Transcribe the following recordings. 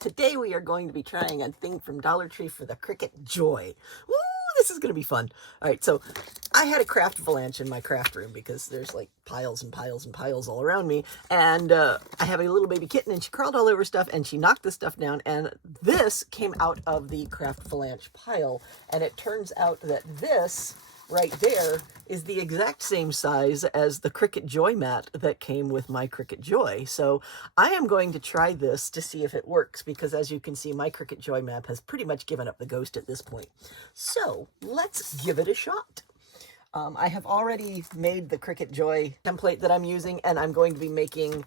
Today we are going to be trying a thing from Dollar Tree for the Cricut Joy. Woo, this is going to be fun. All right, so I had a craft avalanche in my craft room because there's like piles and piles and piles all around me. And I have a little baby kitten and she crawled all over stuff and she knocked the stuff down. And this came out of the craft avalanche pile. And it turns out that this right there is the exact same size as the Cricut Joy mat that came with my Cricut Joy. So I am going to try this to see if it works because as you can see, my Cricut Joy mat has pretty much given up the ghost at this point. So let's give it a shot. I have already made the Cricut Joy template that I'm using, and I'm going to be making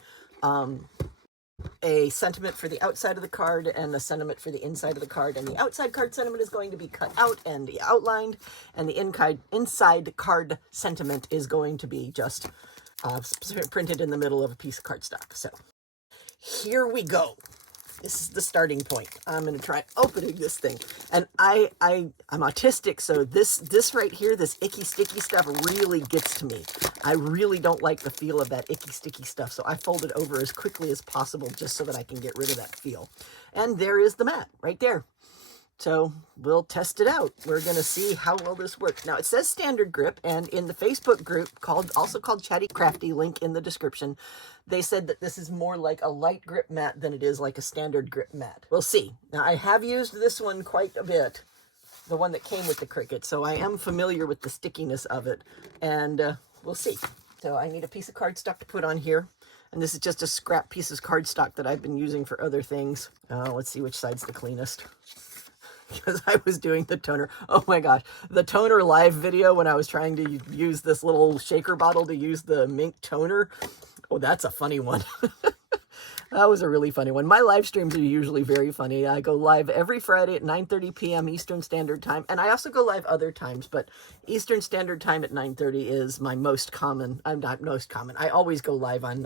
a sentiment for the outside of the card and a sentiment for the inside of the card. And the outside card sentiment is going to be cut out and outlined, and the inside card sentiment is going to be just printed in the middle of a piece of cardstock. So here we go. This is the starting point. I'm going to try opening this thing. And I'm autistic, so this right here, this icky sticky stuff really gets to me. I really don't like the feel of that icky sticky stuff, so I fold it over as quickly as possible just so that I can get rid of that feel. And there is the mat right there. So we'll test it out. We're going to see how well this works. Now it says standard grip, and in the Facebook group also called Chatty Crafty, link in the description, they said that this is more like a light grip mat than it is like a standard grip mat. We'll see. Now I have used this one quite a bit, the one that came with the Cricut, so I am familiar with the stickiness of it, and we'll see. So I need a piece of cardstock to put on here. And this is just a scrap piece of cardstock that I've been using for other things. Let's see which side's the cleanest. Because I was doing the toner. Oh my gosh. The toner live video when I was trying to use this little shaker bottle to use the mink toner. Oh, that's a funny one. That was a really funny one. My live streams are usually very funny. I go live every Friday at 9:30 p.m. Eastern Standard Time. And I also go live other times, but Eastern Standard Time at 9:30 is my most common. I'm not most common. I always go live at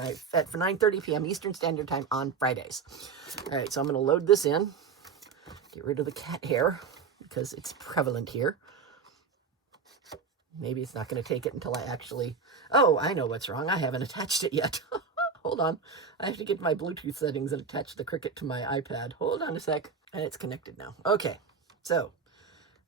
9:30 p.m. Eastern Standard Time on Fridays. All right, so I'm going to load this in. Get rid of the cat hair because it's prevalent here. Maybe it's not going to take it until I actually... Oh, I know what's wrong. I haven't attached it yet. Hold on. I have to get my Bluetooth settings and attach the Cricut to my iPad. Hold on a sec. And it's connected now. Okay. So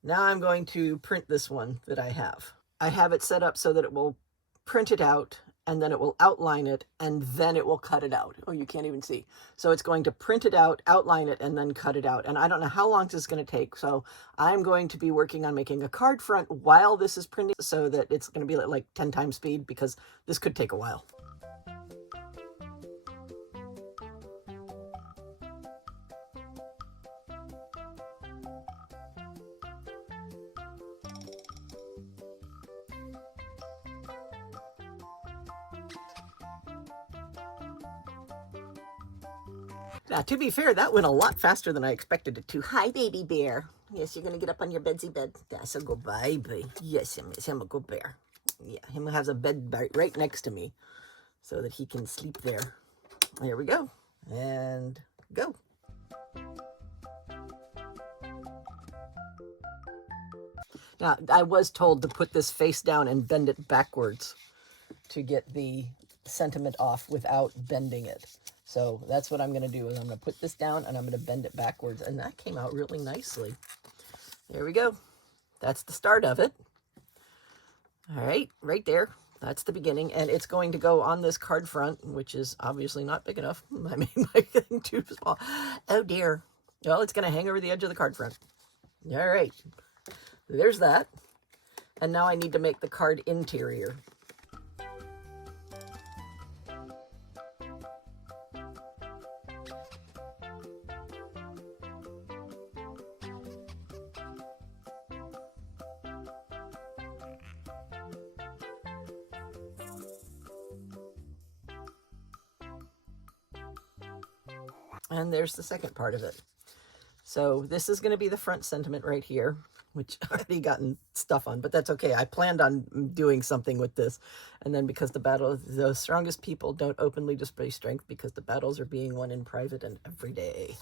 now I'm going to print this one that I have. I have it set up so that it will print it out, and then it will outline it, and then it will cut it out. Oh, you can't even see. So it's going to print it out, outline it, and then cut it out. And I don't know how long this is going to take, so I'm going to be working on making a card front while this is printing so that it's going to be like 10 times speed, because this could take a while. Now, to be fair, that went a lot faster than I expected it to. Hi, baby bear. Yes, you're going to get up on your bedsy bed. That's a good baby. Yes, I'm a good bear. Yeah, him has a bed right next to me so that he can sleep there. There we go. And go. Now, I was told to put this face down and bend it backwards to get the sentiment off without bending it. So that's what I'm going to do, is I'm going to put this down and I'm going to bend it backwards. And that came out really nicely. There we go. That's the start of it. All right, right there. That's the beginning. And it's going to go on this card front, which is obviously not big enough. I made my thing too small. Oh dear. Well, it's going to hang over the edge of the card front. All right. There's that. And now I need to make the card interior. And there's the second part of it. So this is going to be the front sentiment right here, which I've already gotten stuff on, but that's okay. I planned on doing something with this. And then because the strongest people don't openly display strength because the battles are being won in private and every day.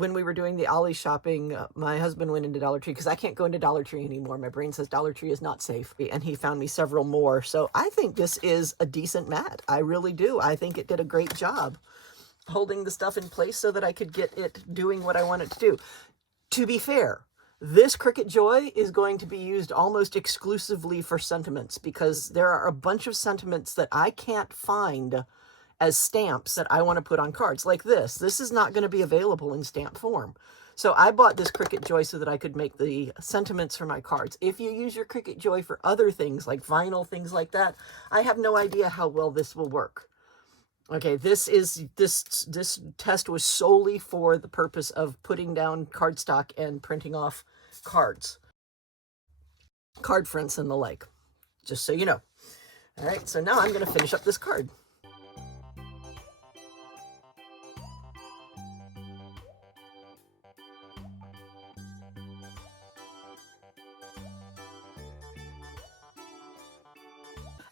when we were doing the Ollie shopping, my husband went into Dollar Tree because I can't go into Dollar Tree anymore. My brain says Dollar Tree is not safe. And he found me several more. So I think this is a decent mat. I really do. I think it did a great job holding the stuff in place so that I could get it doing what I want it to do. To be fair, this Cricut Joy is going to be used almost exclusively for sentiments because there are a bunch of sentiments that I can't find as stamps that I want to put on cards. Like this. This is not going to be available in stamp form. So I bought this Cricut Joy so that I could make the sentiments for my cards. If you use your Cricut Joy for other things like vinyl, things like that, I have no idea how well this will work. Okay, this test was solely for the purpose of putting down cardstock and printing off cards, card fronts and the like, just so you know. All right, so now I'm going to finish up this card.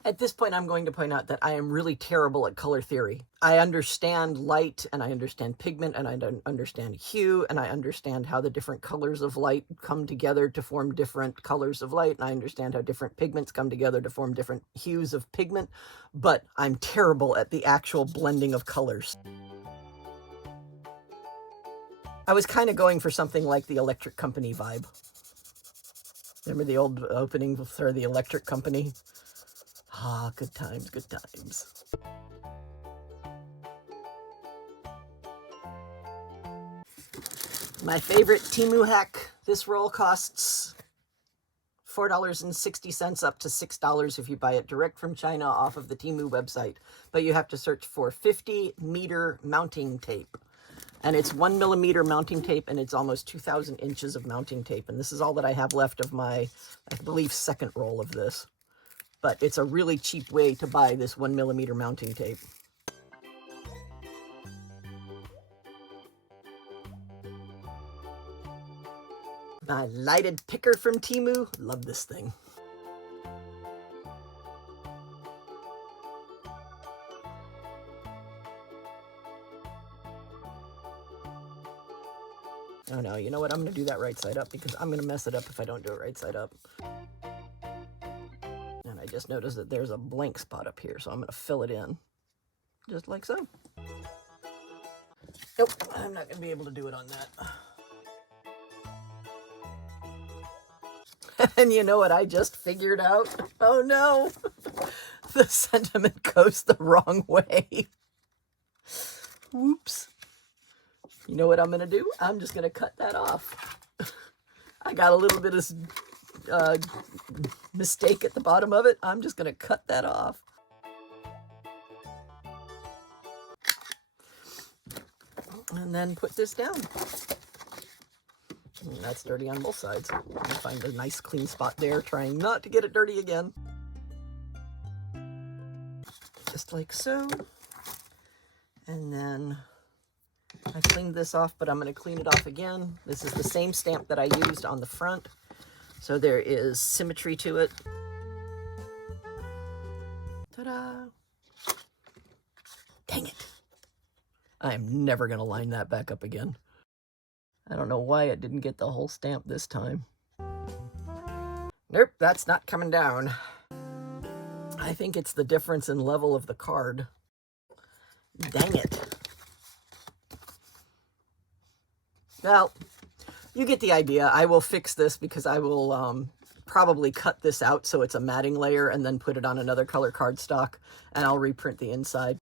At this point, I'm going to point out that I am really terrible at color theory. I understand light, and I understand pigment, and I understand hue, and I understand how the different colors of light come together to form different colors of light, and I understand how different pigments come together to form different hues of pigment, but I'm terrible at the actual blending of colors. I was kind of going for something like the Electric Company vibe. Remember the old opening for the Electric Company? Ah, good times, good times. My favorite Temu hack. This roll costs $4.60 up to $6 if you buy it direct from China off of the Temu website. But you have to search for 50-meter mounting tape. And it's 1mm mounting tape, and it's almost 2,000 inches of mounting tape. And this is all that I have left of my, I believe, second roll of this. But it's a really cheap way to buy this 1mm mounting tape. My lighted picker from Temu. Love this thing. Oh no, you know what? I'm going to do that right side up because I'm going to mess it up if I don't do it right side up. And I just noticed that there's a blank spot up here, so I'm going to fill it in. Just like so. Nope, I'm not going to be able to do it on that. And you know what I just figured out? Oh no! The sentiment goes the wrong way. Whoops. You know what I'm going to do? I'm just going to cut that off. I got a little bit of mistake at the bottom of it. I'm just going to cut that off. And then put this down. And that's dirty on both sides. I'll find a nice clean spot there, trying not to get it dirty again. Just like so. And then I cleaned this off, but I'm going to clean it off again. This is the same stamp that I used on the front. So there is symmetry to it. Ta-da! Dang it. I'm never going to line that back up again. I don't know why it didn't get the whole stamp this time. Nope, that's not coming down. I think it's the difference in level of the card. Dang it. Well, you get the idea. I will fix this because I will probably cut this out so it's a matting layer and then put it on another color cardstock, and I'll reprint the inside.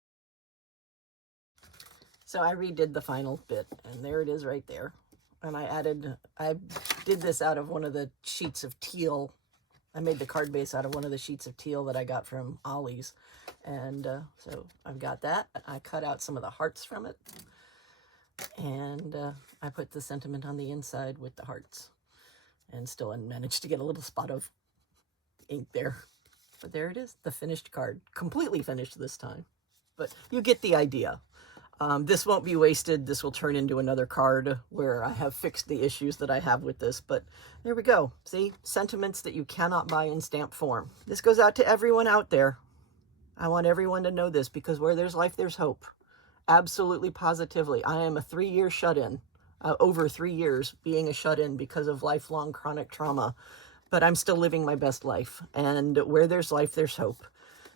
So I redid the final bit, and there it is right there. And I did this out of one of the sheets of teal. I made the card base out of one of the sheets of teal that I got from Ollie's. And so I've got that. I cut out some of the hearts from it. And I put the sentiment on the inside with the hearts. And still managed to get a little spot of ink there. But there it is, the finished card. Completely finished this time. But you get the idea. This won't be wasted. This will turn into another card where I have fixed the issues that I have with this. But there we go. See? Sentiments that you cannot buy in stamp form. This goes out to everyone out there. I want everyone to know this because where there's life, there's hope. Absolutely, positively. I am a 3-year shut-in. over 3 years being a shut-in because of lifelong chronic trauma. But I'm still living my best life. And where there's life, there's hope.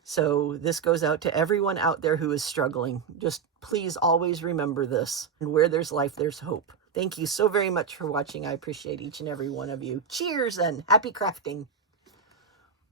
So this goes out to everyone out there who is struggling. Just please always remember this. And where there's life, there's hope. Thank you so very much for watching. I appreciate each and every one of you. Cheers and happy crafting.